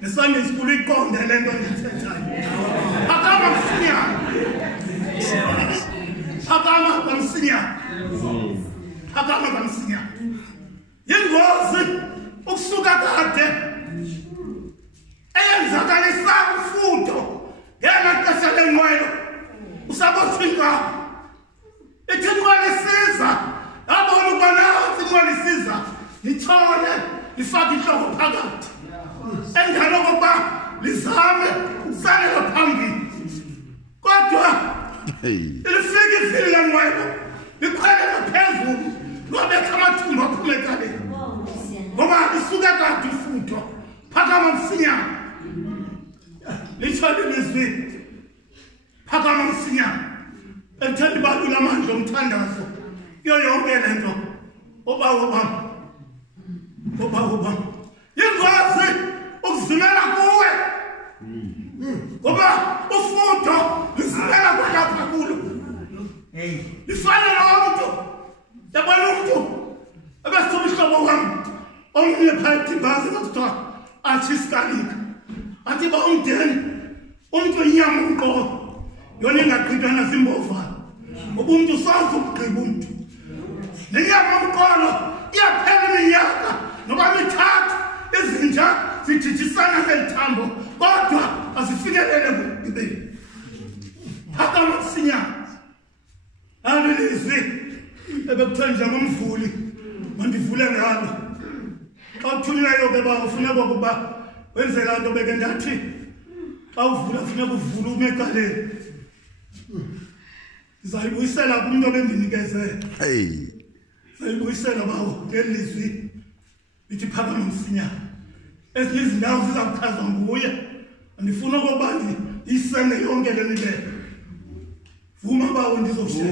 Nesane isikulu iqonde lento ngithethayo. Phakama msinyane. Phakama kamsinyane. Phakama kamsinyane. Yingozi ukusuka kade. Eyenzakalisa ufudo. Yena xesha lenqwelo. Usabothinga. Ithingwane siza. Abona ubana ithingwane siza. Nithole ifaka inhloko phakathi. Enjalo kokuba lizame ukusalela phambili. Kodwa ilifika ifili lenqwelo. Likhwele phezulu. Lobetha amathumbu aphume ekaleni. Ngoba isuka kade ifudo. Phakama msinyane. Lithole ilizwi. Phakama msinyane. Ethanda balula amandla omthandazo. Iyo yonke lento. Oba. Yingozi ukuzimela kuwe. Ngoba ufudo lizimela kwalapha kulo. Ifana nomuntu. Yabona umuntu. Abasithoba ihlobo wami. Omnye phakathi bazi kuthiwa athi isikalika. Athi ba umdeni. Umuntu inyama umqobo. Yona ingaqhithana zimbovana. Ngoba umuntu usazi ukugqiba umuntu. Lenyama umqolo iyaphela iminyaka noba mithathu ezinja zijijisana ngelithambo kodwa azifikelele kugqibeni. Phakama msinyane. Alilizwi ebekuthenja ngomvuli mandivule ngalo. Xa uthunyweyo ke ba ufuneka ukuba wenze laa nto beke ndathi xa uvula funeka uvule ume ekaleni. Ndizayibuyisela kumntu obendinikezele. Sayibuyisela bawo ngelizwi lithi phakama msinyane. Ezinye izindawo zizawuchazwa nguye. Andifuna okokuba ndiyisenge yonke le nibele. Vuma bawo ndizoshiya.